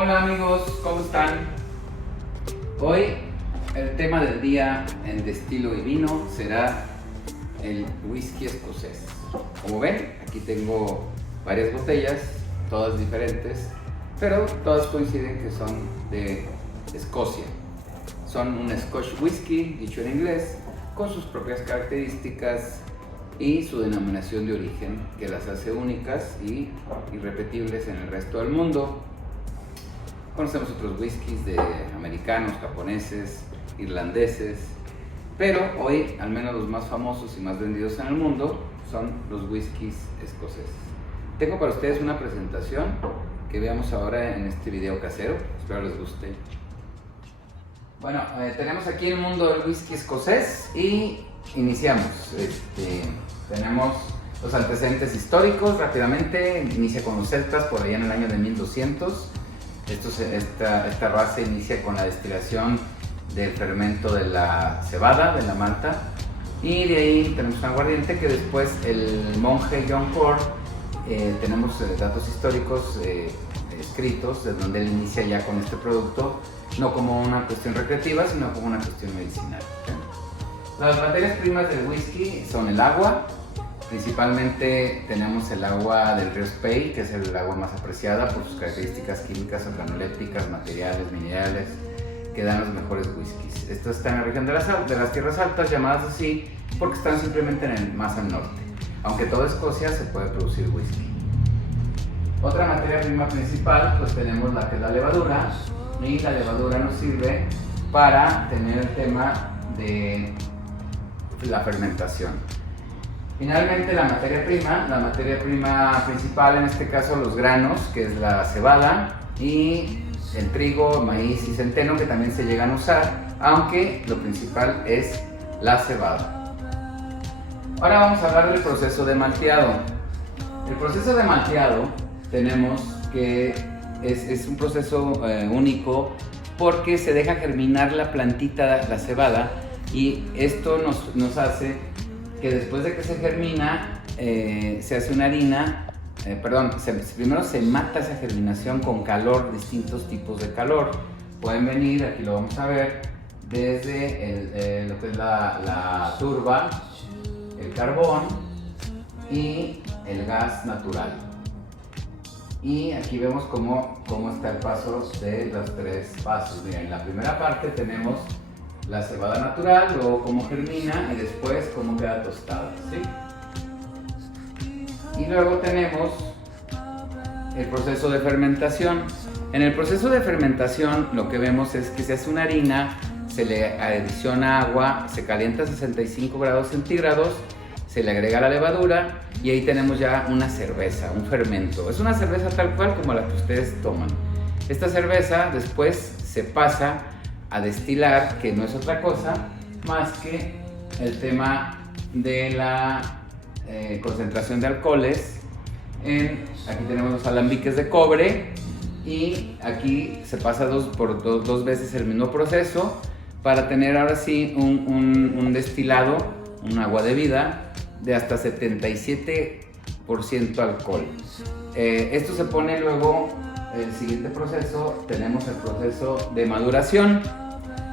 Hola amigos, ¿cómo están? Hoy el tema del día en De Estilo y Vino será el whisky escocés. Como ven, aquí tengo varias botellas, todas diferentes, pero todas coinciden que son de Escocia. Son un Scotch whisky, dicho en inglés, con sus propias características y su denominación de origen, que las hace únicas y irrepetibles en el resto del mundo. Conocemos otros whiskies de americanos, japoneses, irlandeses, pero hoy, al menos los más famosos y más vendidos en el mundo, son los whiskies escoceses. Tengo para ustedes una presentación que veamos ahora en este video casero, espero les guste. Bueno, tenemos aquí el mundo del whisky escocés y iniciamos. Tenemos los antecedentes históricos rápidamente. Inicia con los celtas por allá en el año de 1200. Esta raza inicia con la destilación del fermento de la cebada, de la malta, y de ahí tenemos un aguardiente que después el monje John Core, tenemos datos históricos escritos de donde él inicia ya con este producto, no como una cuestión recreativa, sino como una cuestión medicinal. Las materias primas del whisky son el agua. Principalmente tenemos el agua del río Spey, que es el agua más apreciada por sus características químicas, organolépticas, materiales, minerales, que dan los mejores whiskies. Esto está en la región de las tierras altas, llamadas así porque están simplemente más al norte. Aunque toda Escocia se puede producir whisky. Otra materia prima principal, pues tenemos la que es la levadura, y la levadura nos sirve para tener el tema de la fermentación. Finalmente la materia prima principal, en este caso los granos, que es la cebada, y el trigo, maíz y centeno, que también se llegan a usar, aunque lo principal es la cebada. Ahora vamos a hablar del proceso de malteado. El proceso de malteado tenemos que es un proceso único porque se deja germinar la plantita, la cebada, y esto nos hace que después de que se germina, se hace una harina, primero se mata esa germinación con calor, distintos tipos de calor. Pueden venir, aquí lo vamos a ver, desde lo que es la turba, el carbón y el gas natural. Y aquí vemos cómo está el paso de los tres pasos. Miren, en la primera parte tenemos la cebada natural, luego cómo germina y después cómo queda tostada, ¿sí? Y luego tenemos el proceso de fermentación. En el proceso de fermentación lo que vemos es que se hace una harina, se le adiciona agua, se calienta a 65 grados centígrados, se le agrega la levadura y ahí tenemos ya una cerveza, un fermento. Es una cerveza tal cual como la que ustedes toman. Esta cerveza después se pasa a destilar, que no es otra cosa más que el tema de la concentración de alcoholes. Aquí tenemos los alambiques de cobre y aquí se pasa dos veces el mismo proceso para tener ahora sí un destilado, un agua de vida de hasta 77% alcohol. Esto se pone luego. El siguiente proceso, tenemos el proceso de maduración.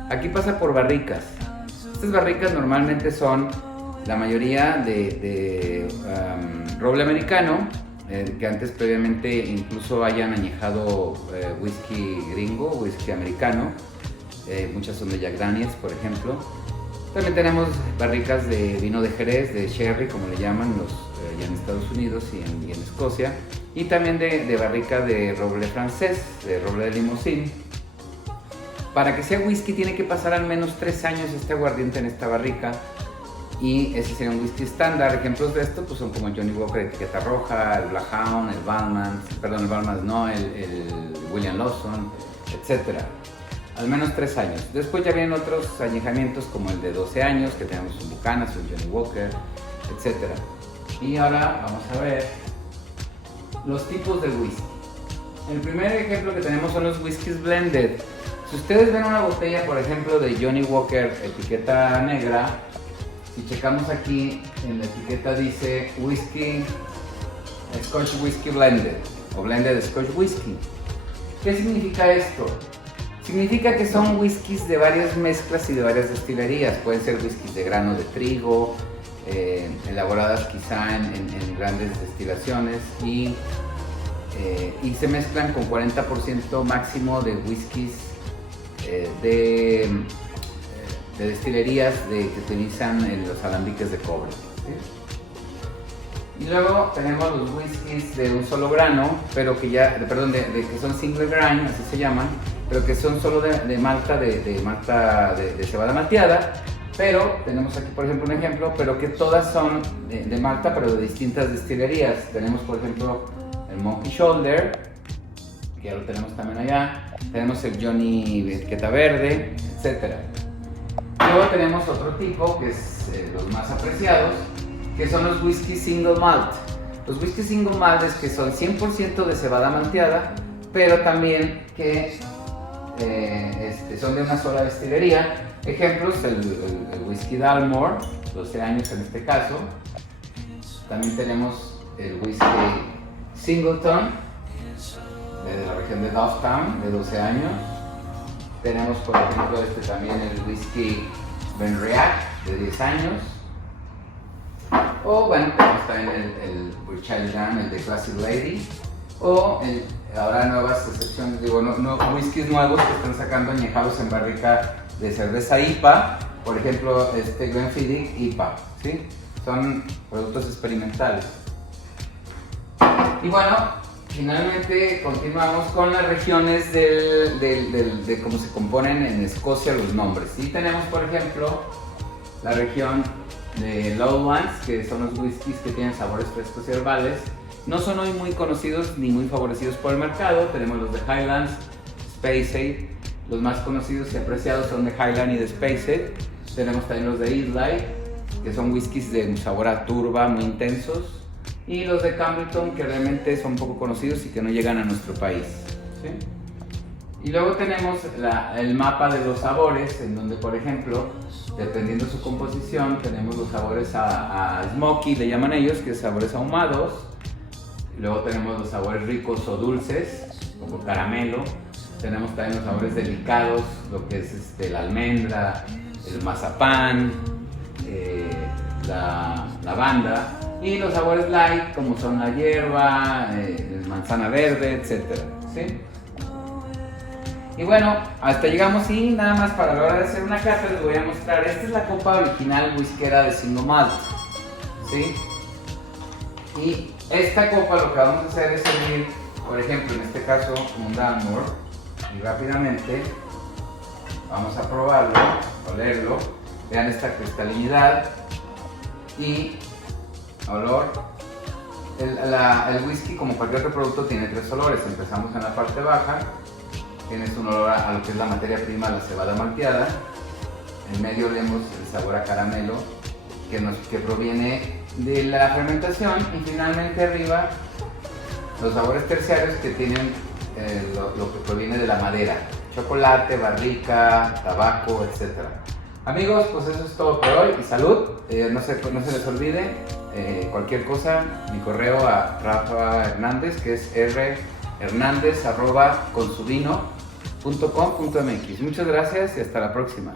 Aquí pasa por barricas. Estas barricas normalmente son la mayoría de roble americano, que antes previamente incluso hayan añejado whisky gringo, whisky americano. Muchas son de Jack Daniels, por ejemplo. También tenemos barricas de vino de Jerez, de sherry, como le llaman allá en Estados Unidos y en Escocia. Y también de barrica de roble francés, de roble de limousin. Para que sea whisky tiene que pasar al menos 3 años este aguardiente en esta barrica. Y ese sería un whisky estándar. Ejemplos de esto pues son como Johnny Walker etiqueta roja, el Black Hound, el Balmans no, el William Lawson, etc. Al menos 3 años. Después ya vienen otros añejamientos como el de 12 años, que tenemos un Buchanan, un Johnny Walker, etc. Y ahora vamos a ver los tipos de whisky. El primer ejemplo que tenemos son los whiskies blended. Si ustedes ven una botella, por ejemplo, de Johnny Walker, etiqueta negra, si checamos aquí en la etiqueta dice whisky, Scotch whisky blended o blended Scotch whisky. ¿Qué significa esto? Significa que son whiskies de varias mezclas y de varias destilerías. Pueden ser whiskies de grano de trigo, elaboradas quizá en grandes destilaciones y se mezclan con 40% máximo de whiskies de destilerías que utilizan en los alambiques de cobre, ¿sí? Y luego tenemos los whiskies de un solo grano, pero que que son single grain, así se llaman, pero que son solo de malta, de cebada malteada. Pero tenemos aquí, por ejemplo, un ejemplo, pero que todas son de malta, pero de distintas destilerías. Tenemos, por ejemplo, el Monkey Shoulder, que ya lo tenemos también allá. Tenemos el Johnny Etiqueta Verde, etc. Luego tenemos otro tipo, que es los más apreciados, que son los whisky single malt. Los whisky single malt es que son 100% de cebada malteada, pero también que son de una sola destilería. Ejemplos, el whisky Dalmore, 12 años en este caso. También tenemos el whisky Singleton, de la región de Dufftown, de 12 años. Tenemos, por ejemplo, también el whisky Benriach, de 10 años. O bueno, tenemos también el Burchard Jam, el de Classy Lady. O ahora nuevas excepciones, whiskies nuevos que están sacando añejados en barrica de cerveza IPA, por ejemplo, Glenfiddich IPA, ¿sí? Son productos experimentales. Y bueno, finalmente continuamos con las regiones de cómo se componen en Escocia los nombres. Y tenemos, por ejemplo, la región de Lowlands, que son los whiskies que tienen sabores frescos y herbales. No son hoy muy conocidos ni muy favorecidos por el mercado. Tenemos los de Highlands, Speyside. Los más conocidos y apreciados son de Highland y de Speyside. Tenemos también los de Islay, que son whiskies de un sabor a turba muy intensos. Y los de Campbelltown, que realmente son poco conocidos y que no llegan a nuestro país, ¿sí? Y luego tenemos el mapa de los sabores, en donde, por ejemplo, dependiendo de su composición, tenemos los sabores a smoky, le llaman ellos, que es sabores ahumados. Y luego tenemos los sabores ricos o dulces, como caramelo. Tenemos también los sabores delicados, lo que es la almendra, el mazapán, la lavanda, y los sabores light, como son la hierba, manzana verde, etc. ¿Sí? Y bueno, hasta llegamos, y nada más para la hora de hacer una cata les voy a mostrar. Esta es la copa original whiskera de single malt, ¿sí? Y esta copa lo que vamos a hacer es servir, por ejemplo, en este caso, un Dalmore. Y rápidamente vamos a probarlo, olerlo. Vean esta cristalinidad y olor. El whisky, como cualquier otro producto, tiene 3 olores. Empezamos en la parte baja. Tienes un olor a lo que es la materia prima, la cebada malteada. En medio olemos el sabor a caramelo que proviene de la fermentación. Y finalmente arriba los sabores terciarios que tienen lo que proviene de la madera: chocolate, barrica, tabaco, etc. Amigos, pues eso es todo por hoy y salud. No se les olvide cualquier cosa, mi correo a Rafa Hernández, que es rhernandez@consuvino.com.mx. Muchas gracias y hasta la próxima.